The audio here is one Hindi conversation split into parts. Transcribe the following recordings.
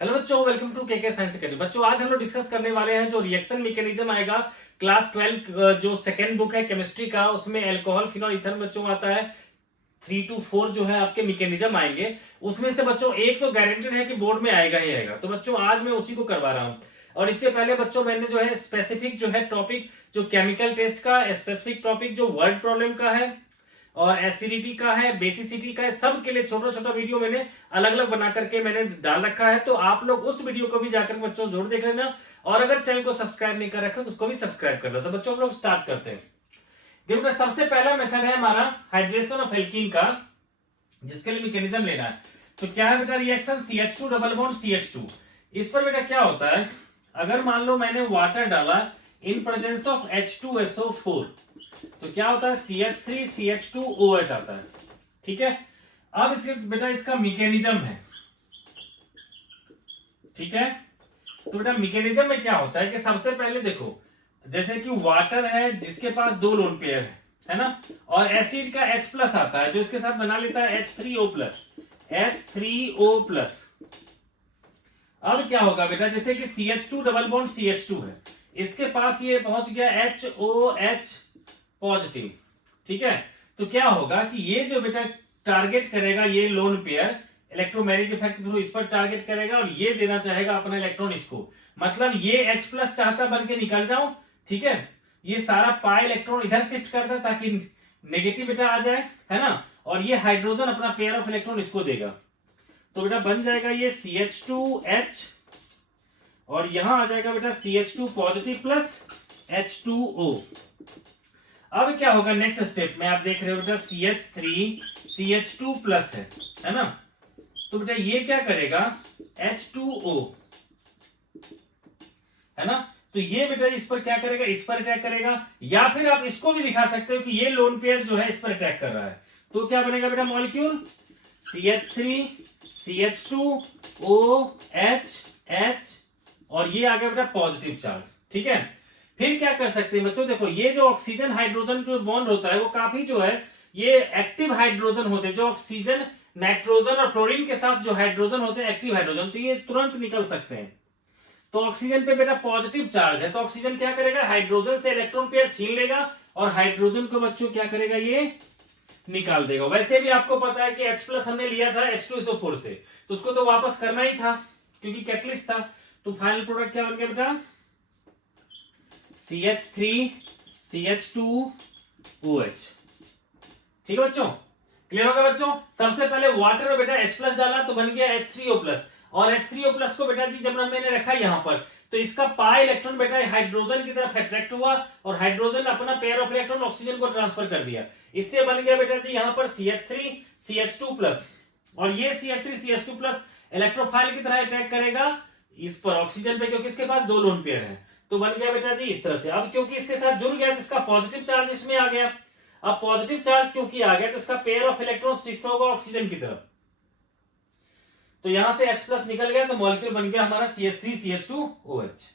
हेलो बच्चों, वेलकम टू के साइंस अकेडमी। बच्चों आज हम लोग डिस्कस करने वाले हैं जो रिएक्शन मैकेनिज्म आएगा क्लास 12 जो सेकेंड बुक है केमिस्ट्री का, उसमें अल्कोहल फिनॉल ईथर बच्चों आता है 3 to 4 जो है आपके मैकेनिज्म आएंगे। उसमें से बच्चों एक तो गारंटेड है कि बोर्ड में आएगा ही आएगा, तो बच्चों आज मैं उसी को करवा रहा हूँ। और इससे पहले बच्चों मैंने जो है स्पेसिफिक जो है टॉपिक जो केमिकल टेस्ट का स्पेसिफिक टॉपिक जो वर्ड प्रॉब्लम का है और एसिडिटी का है, बेसिसिटी का है, सब के लिए छोटा छोटा वीडियो मैंने अलग अलग बना करके मैंने डाल रखा है। तो आप लोग उस वीडियो को भी जाकर बच्चों जरूर देख लेना, और अगर चैनल को सब्सक्राइब नहीं कर रखा तो उसको भी सब्सक्राइब कर लो। तो बच्चों हम लोग स्टार्ट करते हैं। देखो बेटा, सबसे पहला मेथड है हमारा हाइड्रेशन ऑफ एल्कीन का, जिसके लिए मैकेनिज्म लेना है। तो क्या है बेटा, reaction CH2 double bond CH2। इस पर बेटा क्या होता है, अगर मान लो मैंने वाटर डाला इन प्रेजेंस ऑफ H2SO4 तो क्या होता है CH3CH2OH आता है। ठीक है, अब इसके बेटा इसका मैकेनिज्म है। ठीक है, तो बेटा मैकेनिज्म में क्या होता है कि सबसे पहले देखो, जैसे कि वाटर है जिसके पास दो लोन पेयर है ना, और एसिड का H प्लस आता है जो इसके साथ बना लेता है H3O प्लस। अब क्या होगा बेटा, जैसे कि CH2 डबल बॉन्ड CH2 है, इसके पास ये पहुंच गया HOH पॉजिटिव। ठीक है, तो क्या होगा कि ये जो बेटा टारगेट करेगा ये लोन पेयर इलेक्ट्रोमैग्नेटिक इफेक्ट के थ्रू इस पर टारगेट करेगा, और ये देना चाहेगा अपना इलेक्ट्रॉन इसको। मतलब ये H प्लस चाहता बन के निकल जाऊं। ठीक है, ये सारा पाई इलेक्ट्रॉन इधर शिफ्ट करता ताकि नेगेटिव बेटा आ जाए, है ना, और ये हाइड्रोजन अपना पेयर ऑफ इलेक्ट्रॉन इसको देगा। तो बेटा बन जाएगा ये CH2H, और यहां आ जाएगा बेटा CH2 पॉजिटिव प्लस H2O। अब क्या होगा नेक्स्ट स्टेप में, आप देख रहे हो बेटा CH3CH2 प्लस है ना, तो बेटा ये क्या करेगा H2O, है ना, तो ये बेटा इस पर क्या करेगा, इस पर अटैक करेगा, या फिर आप इसको भी दिखा सकते हो कि ये लोन पेयर जो है इस पर अटैक कर रहा है। तो क्या बनेगा बेटा मॉलिक्यूल CH3CH2OH, और ये आ गया बेटा पॉजिटिव चार्ज। ठीक है, फिर क्या कर सकते हैं बच्चों, देखो ये जो ऑक्सीजन हाइड्रोजन जो बॉन्ड होता है वो काफी जो है ये एक्टिव हाइड्रोजन होते हैं, जो ऑक्सीजन नाइट्रोजन और फ्लोरीन के साथ जो हाइड्रोजन होते हैं एक्टिव हाइड्रोजन, तो ये तुरंत निकल सकते हैं। तो ऑक्सीजन पे बेटा पॉजिटिव चार्ज है, तो ऑक्सीजन क्या करेगा, हाइड्रोजन से इलेक्ट्रॉन पेयर छीन लेगा और हाइड्रोजन को बच्चों क्या करेगा, ये निकाल देगा। वैसे भी आपको पता है कि H प्लस हमने लिया था H2SO4 से, तो उसको तो वापस करना ही था क्योंकि कैटलिस्ट था। तो फाइनल प्रोडक्ट क्या बन गया बेटा, CH3CH2OH। ठीक है बच्चों, क्लियर होगा बच्चों। सबसे पहले वाटर में बेटा H प्लस डाला तो बन गया H3O प्लस, और H3O प्लस को बेटा जी जब मैंने रखा यहाँ पर तो इसका पाई इलेक्ट्रॉन बेटा हाइड्रोजन की तरफ अट्रैक्ट हुआ, और हाइड्रोजन अपना पेयर ऑफ इलेक्ट्रॉन ऑक्सीजन को ट्रांसफर कर दिया। इससे बन गया बेटा जी यहाँ पर CH3CH2 प्लस, और ये CH3CH2 प्लस इलेक्ट्रोफाइल की तरह अटैक करेगा इस पर ऑक्सीजन पे, क्योंकि इसके पास दो लोन पेयर है। तो बन गया बेटा जी इस तरह से। अब क्योंकि इसके साथ जुड़ गया तो इसका पॉजिटिव चार्ज इसमें आ गया। अब पॉजिटिव चार्ज क्योंकि आ गया तो इसका पेयर ऑफ इलेक्ट्रॉन शिफ्ट होगा ऑक्सीजन की तरफ, तो यहां से H प्लस निकल गया, तो मॉलिक्यूल बन गया हमारा CH3CH2OH।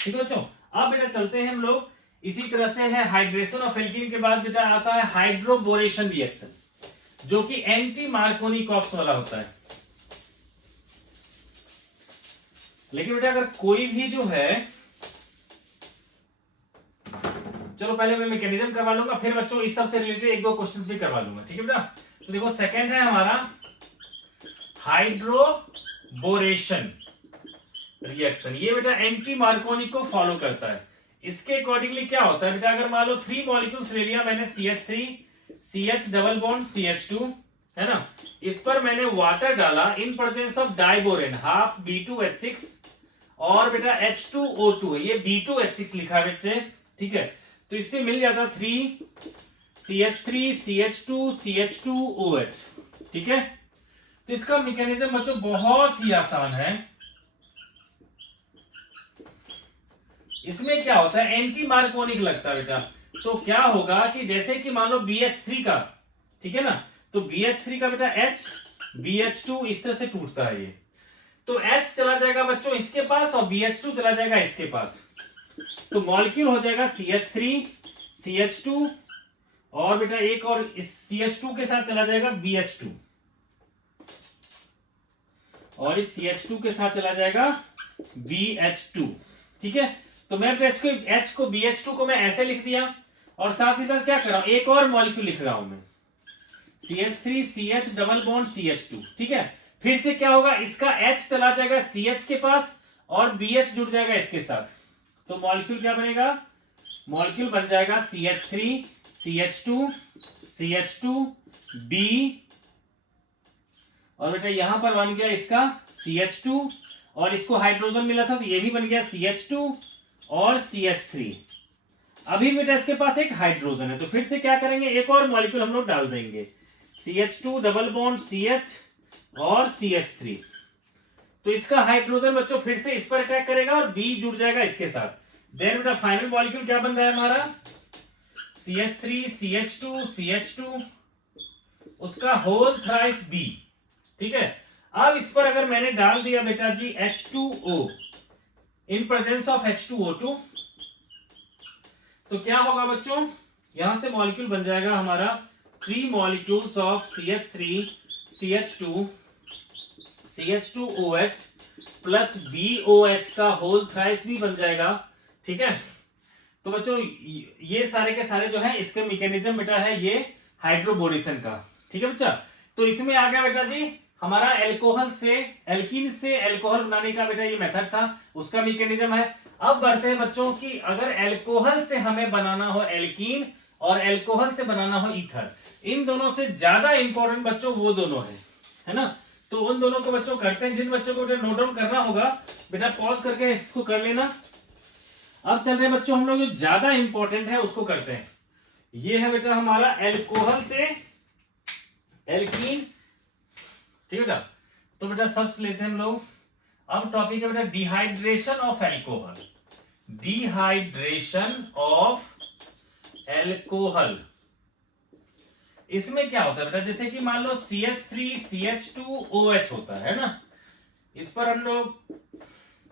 ठीक है बच्चों, अब बेटा चलते हैं हम लोग, इसी तरह से है हाइड्रेशन ऑफ एल्कीन के बाद बेटा आता है हाइड्रोबोरेशन रिएक्शन, जो कि एंटी मार्कोनी कॉक्स वाला होता है। लेकिन बेटा अगर कोई भी जो है, चलो पहले मैं मैकेनिज्म करवा लूंगा, फिर बच्चों इस सब से रिलेटेड एक दो क्वेश्चंस भी करवा लूंगा। ठीक है बेटा, तो देखो सेकंड है हमारा हाइड्रोबोरेशन रिएक्शन। ये बेटा एंटी मार्कोनी को फॉलो करता है। इसके अकॉर्डिंगली क्या होता है बेटा, अगर मान लो 3 मॉलिक्यूल्स ले लिया मैंने CH3CH डबल बॉन्ड CH2, है ना, इस पर मैंने वाटर डाला in presence of diborane half B2H6, और बेटा H2O2 है, ये B2H6 लिखा है बच्चे। ठीक है, तो इससे मिल जाता 3CH3CH2CH2OH। ठीक है, तो इसका मैकेनिज्म बच्चों बहुत ही आसान है। इसमें क्या होता है, एंटी मार्कोनिक लगता है बेटा। तो क्या होगा कि जैसे कि मान लो BH3 का, ठीक है ना, तो BH3 का बेटा H BH2 इस तरह से टूटता है ये, तो H चला जाएगा बच्चों इसके पास और BH2 चला जाएगा इसके पास, तो मॉलिक्यूल हो जाएगा CH3CH2, और बेटा एक और इस CH2 के साथ चला जाएगा BH2। और इस CH2 के साथ चला जाएगा BH2। ठीक है, तो मैं H को BH2 को मैं ऐसे लिख दिया, और साथ ही साथ क्या कर रहा हूं, एक और मॉलिक्यूल लिख रहा हूं मैं, CH3 CH double bond CH2। ठीक है, फिर से क्या होगा, इसका H चला जाएगा CH के पास और BH जुड़ जाएगा इसके साथ, तो मॉलिक्यूल क्या बनेगा, मॉलिक्यूल बन जाएगा CH3 CH2 CH2 B, और बेटा यहां पर बन गया इसका CH2, और इसको हाइड्रोजन मिला था तो ये भी बन गया CH2 और CH3। अभी बेटा इसके पास एक हाइड्रोजन है, तो फिर से क्या करेंगे, एक और मॉलिक्यूल हम लोग डाल देंगे, CH2 डबल बॉन्ड CH और CH3। तो इसका हाइड्रोजन बच्चों फिर से इस पर अटैक करेगा और B जुड़ जाएगा इसके साथ। देन बेटा फाइनल मॉलिक्यूल क्या बन रहा है हमारा, CH3 CH2 CH2 उसका होल थ्राइस B। ठीक है, अब इस पर अगर मैंने डाल दिया बेटा जी H2O in presence of H2O2, तो क्या होगा बच्चों, यहां से मॉलिक्यूल बन जाएगा हमारा 3 molecules of CH3 CH2 CH2OH plus BOH का होल थ्राइस भी बन जाएगा। ठीक है, तो बच्चों ये सारे के सारे जो है इसके मैकेनिज्म बेटा है ये हाइड्रोबोरेशन का। ठीक है बच्चा, तो इसमें आ गया बेटा जी हमारा एल्कोहल से एल्कीन से एल्कोहल बनाने का बेटा ये मेथड था, उसका मैकेनिज्म है। अब बढ़ते हैं बच्चों की, अगर एल्कोहल से हमें बनाना हो एल्कीन और एल्कोहल से बनाना हो ईथर, इन दोनों से ज्यादा इंपॉर्टेंट बच्चों वो दोनों है ना, तो उन दोनों को बच्चों करते हैं। जिन बच्चों को बेटा नोट डाउन करना होगा बेटा पॉज करके इसको कर लेना। अब चल रहे बच्चों हम लोग जो ज्यादा इंपॉर्टेंट है उसको करते हैं, ये है बेटा हमारा एल्कोहल से एल्कीन। ठीक है बेटा, तो बेटा सबसे लेते हैं हम लोग, अब टॉपिक है बेटा dehydration of alcohol. Dehydration of alcohol, इसमें क्या होता है बेटा, जैसे कि मान लो CH3 CH2OH होता है ना, इस पर हम लोग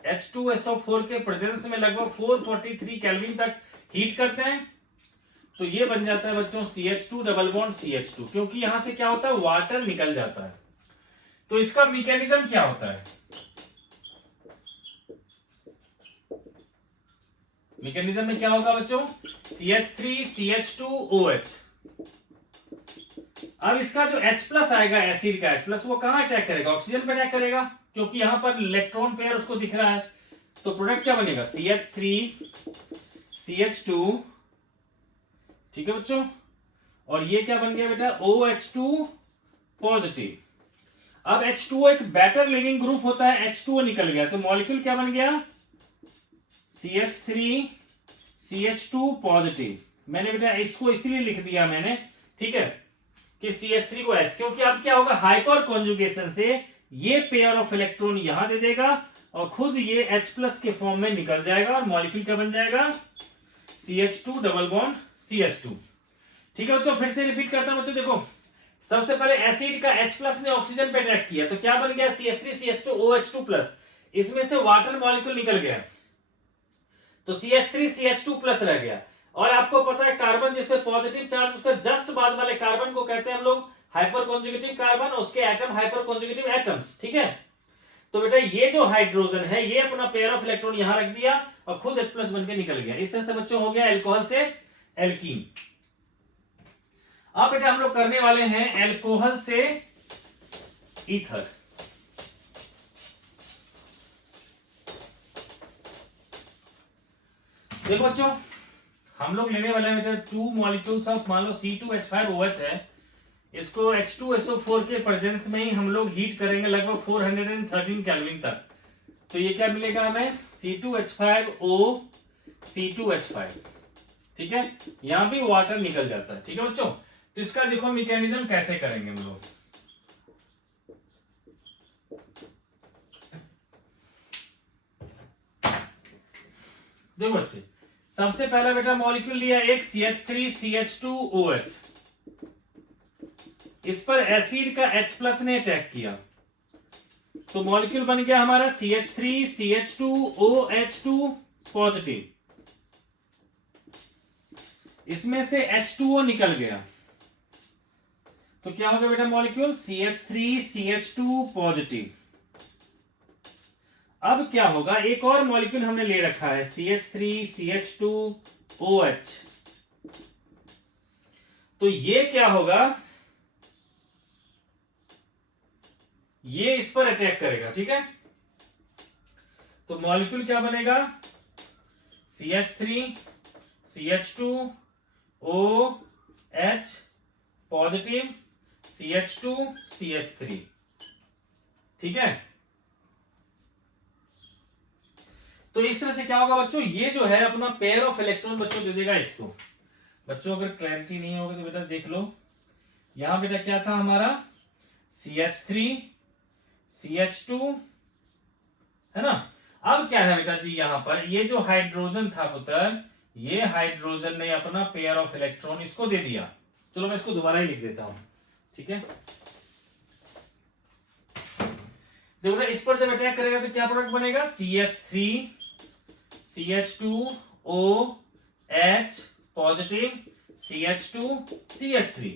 H2SO4 के प्रेजेंस में लगभग 443 केल्विन तक हीट करते हैं, तो ये बन जाता है बच्चों CH2 डबल बॉन्ड CH2, क्योंकि यहां से क्या होता है वाटर निकल जाता है। तो इसका मैकेनिज्म क्या होता है, मैकेनिज्म में क्या होगा बच्चों, CH3 CH2OH। अब इसका जो H+ आएगा एसिड का H+, वो कहां अटैक करेगा, ऑक्सीजन पे अटैक करेगा, क्योंकि यहां पर इलेक्ट्रॉन पेयर उसको दिख रहा है। तो प्रोडक्ट क्या बनेगा, CH3 CH2। ठीक है बच्चों, और ये क्या बन गया बेटा OH2 पॉजिटिव। अब H2O एक बेटर लिविंग ग्रुप होता है, H2O निकल गया, तो मॉलिक्यूल क्या बन गया CH3 CH2 पॉजिटिव। मैंने बेटा इसको इसीलिए लिख दिया मैंने, ठीक है, कि CH3 को H, क्योंकि अब क्या होगा हाइपर कॉन्जुगेशन से ये पेयर ऑफ इलेक्ट्रॉन यहां दे देगा और खुद ये H+ के फॉर्म में निकल जाएगा और मॉलिक्यूल क्या बन जाएगा CH2 डबल बॉन्ड CH2। ठीक है बच्चों, फिर से रिपीट करता हूं बच्चों, देखो सबसे पहले एसिड का H+ ने ऑक्सीजन पे अटैक किया, तो क्या बन गया CH3 CH2OH2+, इसमें से वाटर मॉलिक्यूल निकल गया, तो CH3 CH2+ रह गया। और आपको पता है कार्बन जिसपे पॉजिटिव चार्ज, उसका जस्ट बाद वाले कार्बन को कहते हैं हम लोग हाइपर कॉन्जुगेटिव कार्बन, उसके एटम हाइपर कॉन्जुगेटिव एटम्स। ठीक है, तो बेटा ये जो हाइड्रोजन है ये अपना पेयर ऑफ इलेक्ट्रॉन यहां रख दिया और खुद H+ बन के निकल गया। इस तरह से बच्चों हो गया एल्कोहल से एल्कीन। अब बेटा हम लोग करने वाले हैं एल्कोहल से ईथर। देखो बच्चों हम लोग लेने वाले हैं बेटा 2 मॉलिक्यूल्स ऑफ, मान लो C2H5OH है, इसको H2SO4 के प्रेजेंस में ही हम लोग हीट करेंगे लगभग 413 केल्विन तक। तो ये क्या मिलेगा हमें C2H5O C2H5। ठीक है, यहां भी वाटर निकल जाता है। ठीक है बच्चों, तो इसका देखो मैकेनिज्म कैसे करेंगे हम लोग। देखो बच्चे, सबसे पहला बेटा मॉलिक्यूल लिया एक CH3 CH2OH, इस पर एसिड का H+ ने अटैक किया, तो मॉलिक्यूल बन गया हमारा CH3 CH2OH2 पॉजिटिव। इसमें से H2O निकल गया, तो क्या हो गया बेटा मॉलिक्यूल CH3 CH2 पॉजिटिव। अब क्या होगा, एक और मॉलिक्यूल हमने ले रखा है CH3CH2OH। तो ये क्या होगा, ये इस पर अटैक करेगा, ठीक है। तो मॉलिक्यूल क्या बनेगा, CH3CH2OH पॉजिटिव CH2CH3, ठीक है। तो इस तरह से क्या होगा बच्चों, ये जो है अपना पेयर ऑफ इलेक्ट्रॉन बच्चों दे देगा इसको। बच्चों अगर क्लैरिटी नहीं होगी तो बेटा देख लो, यहां बेटा क्या था हमारा CH3CH2, है ना। अब क्या है बेटा जी, यहां पर ये जो हाइड्रोजन था पुत्र, ये हाइड्रोजन ने अपना पेयर ऑफ इलेक्ट्रॉन इसको दे दिया। चलो मैं इसको दोबारा ही लिख देता हूं, ठीक है। देखो इस पर जब अटैक करेगा तो क्या प्रोडक्ट बनेगा, CH3CH2OH पॉजिटिव CH2CH3।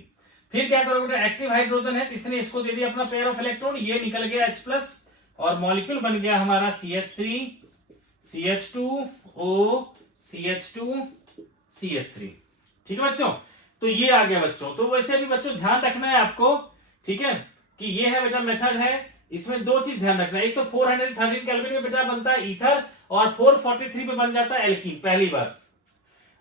फिर क्या करोगे बेटा, एक्टिव हाइड्रोजन है तो इसने इसको दे दिया अपना पेयर ऑफ इलेक्ट्रॉन, ये निकल गया H+ और मॉलिक्यूल बन गया हमारा CH3CH2OCH2CH3, ठीक है बच्चों। तो ये आ गया बच्चों। तो वैसे भी बच्चों ध्यान रखना है आपको, ठीक है, कि ये है बेटा मेथड है, इसमें दो चीज ध्यान रखना है। एक तो 413 केल्विन में बेटा बनता है ईथर और 443 पे बन जाता है एल्कीन पहली बार।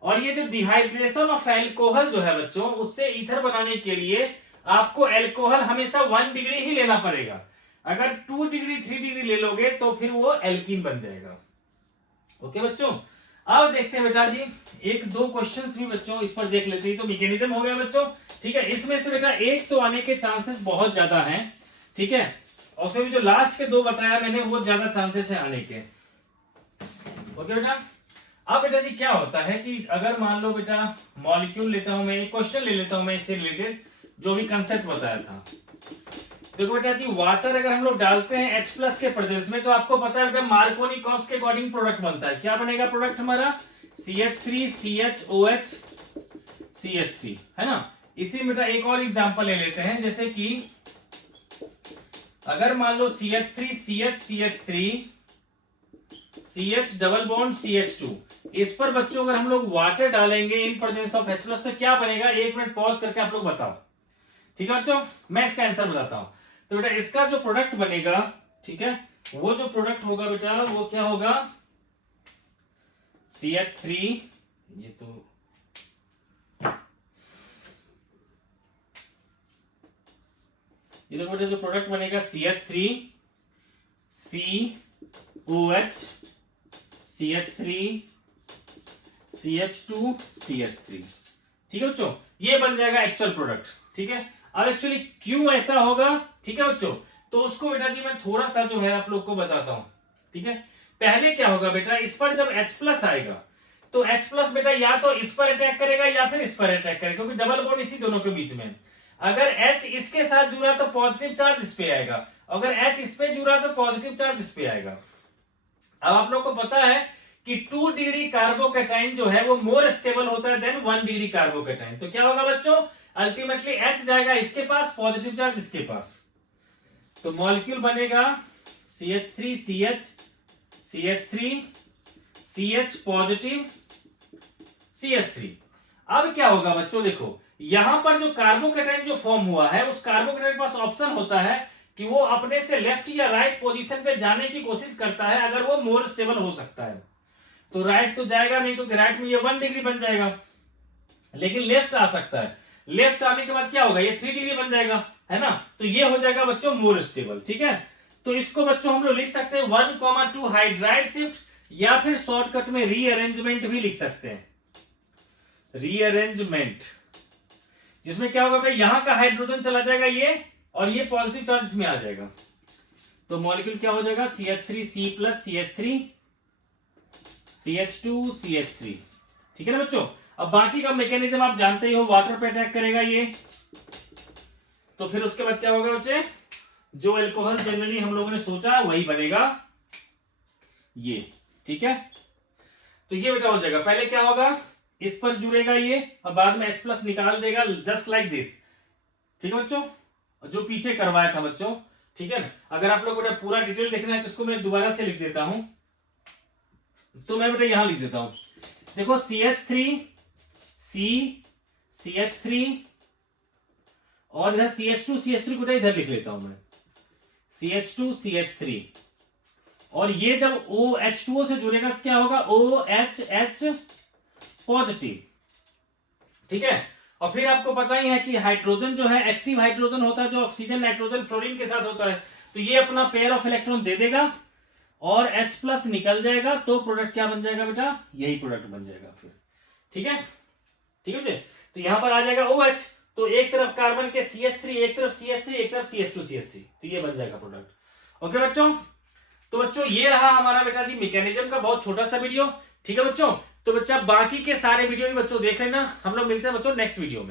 और ये जो डिहाइड्रेशन ऑफ एल्कोहल जो है बच्चों, उससे ईथर बनाने के लिए आपको एल्कोहल हमेशा 1 डिग्री ही लेना पड़ेगा। अगर 2 डिग्री 3 डिग्री ले लोगे तो फिर वो एल्कीन बन जाएगा। ओके बच्चों, अब देखते हैं बेटा जी एक दो क्वेश्चंस भी बच्चों इस पर देख लेते हैं। तो मैकेनिज्म हो गया बच्चों, ठीक है। इसमें से बेटा एक तो आने के चांसेस बहुत ज्यादा हैं, ठीक है, और उसमें भी जो लास्ट के दो बताया मैंने वो ज्यादा चांसेस है आने के। ओके बेटा, अब बेटा जी क्या होता है कि अगर मान लो बेटा मॉलिक्यूल लेता हूं मैं, एक क्वेश्चन ले लेता हूं मैं इससे रिलेटेड जो भी कंसेप्ट बताया था। देखो बेटा जी वाटर अगर हम लोग डालते हैं H+ के प्रेजेंस में तो आपको पता है बेटा मार्कोनिकॉव्स के अकॉर्डिंग प्रोडक्ट बनता है। क्या बनेगा प्रोडक्ट हमारा, CH3CHOH CH3, है ना। इसी में बेटा एक और एग्जांपल ले लेते हैं, जैसे कि अगर मान लो CH3CH3 CH double bond CH2, इस पर बच्चों अगर हम लोग वाटर डालेंगे इन प्रेजेंस ऑफ H+ तो क्या बनेगा, 1 मिनट पॉज करके आप लोग बताओ, ठीक है बच्चों। मैं इसका आंसर बताता हूं। तो बेटा इसका जो प्रोडक्ट बनेगा, ठीक है, वो जो प्रोडक्ट होगा बेटा वो क्या होगा, CH3, ये तो ये देखो बेटा जो प्रोडक्ट बनेगा CH3COH CH3 CH2CH3, ठीक है बच्चों, ये बन जाएगा एक्चुअल प्रोडक्ट, ठीक है। अब एक्चुअली क्यों ऐसा होगा, ठीक है बच्चों, तो उसको बेटा जी मैं थोड़ा सा जो है आप लोग को बताता हूं, ठीक है। पहले क्या होगा बेटा, इस पर जब H+ आएगा तो H+ बेटा या तो इस पर अटैक करेगा या फिर इस पर अटैक करेगा, क्योंकि डबल बॉन्ड इसी दोनों के बीच में। अगर H इसके साथ जुड़ा तो पॉजिटिव चार्ज इस पे आएगा, अगर H इस पे जुड़ा तो पॉजिटिव चार्ज इस पे आएगा। अब आप लोग को पता है कि 2 डिग्री कार्बोकैटाइन जो है वो मोर स्टेबल होता है देन 1 डिग्री कार्बोकैटाइन। तो क्या होगा बच्चों, अल्टीमेटली H जाएगा इसके पास, पॉजिटिव चार्ज इसके पास, तो मॉलिक्यूल बनेगा CH3CH CH3 CH positive CH3। अब क्या होगा बच्चों, देखो यहां पर जो कार्बोकैटाइन जो फॉर्म हुआ है उस कार्बोकैटाइन के पास ऑप्शन होता है कि वो अपने से लेफ्ट या राइट पोजीशन पे जाने की कोशिश करता है अगर वो मोर स्टेबल हो सकता है। तो राइट तो जाएगा नहीं, क्योंकि राइट में ये 1 डिग्री बन जाएगा, लेकिन लेफ्ट आ सकता है। लेफ्ट आने के बाद क्या होगा, ये 3 डिग्री बन जाएगा, है ना। तो ये हो जाएगा बच्चों मोर स्टेबल, ठीक है। तो इसको बच्चों हम लोग लिख सकते हैं 1,2 हाइड्राइड शिफ्ट, या फिर शॉर्टकट में रीअरेंजमेंट भी लिख सकते हैं, रीअरेंजमेंट, जिसमें क्या होगा, यहां का हाइड्रोजन चला जाएगा ये, और ये पॉजिटिव चार्ज में आ जाएगा। तो मॉलिक्यूल क्या हो जाएगा, CH3C+ CH3 CH2 CH3, ठीक है ना बच्चों। अब बाकी का मैकेनिज्म आप जानते ही हो, वाटर पे अटैक करेगा ये, तो फिर उसके बाद क्या होगा बच्चे, जो एल्कोहल जनरली हम लोगों ने सोचा वही बनेगा ये, ठीक है। तो ये बेटा हो जाएगा, पहले क्या होगा, इस पर जुड़ेगा ये और बाद में H+ निकाल देगा, जस्ट लाइक दिस, ठीक है बच्चों, जो पीछे करवाया था बच्चों, ठीक है ना। अगर आप लोग बेटा पूरा डिटेल देखना है तो इसको मैं दोबारा से लिख देता हूं, तो मैं बेटा यहां लिख देता हूं, देखो CH3 CH3 और इधर CH2 बेटा इधर लिख लेता हूं मैं, CH2 CH3, और ये जब OH2O से जुड़ेगा तो क्या होगा, OHH पॉजिटिव, ठीक है। और फिर आपको पता ही है कि हाइड्रोजन जो है एक्टिव हाइड्रोजन होता है जो ऑक्सीजन नाइट्रोजन फ्लोरीन के साथ होता है, तो ये अपना पेयर ऑफ इलेक्ट्रॉन दे देगा और H+ निकल जाएगा, तो प्रोडक्ट क्या बन जाएगा बेटा, यही प्रोडक्ट बन जाएगा फिर, ठीक है, ठीक है जी। तो यहां पर आ जाएगा OH, तो एक तरफ कार्बन के CH3, एक तरफ CH3, एक तरफ CH2 तो ये बन जाएगा प्रोडक्ट। ओके बच्चों, तो बच्चों ये रहा हमारा बेटा जी मैकेनिज्म का बहुत छोटा सा वीडियो, ठीक है बच्चों। तो बच्चा बाकी के सारे वीडियो भी बच्चों देख लेना, हम लोग मिलते हैं बच्चों नेक्स्ट वीडियो में।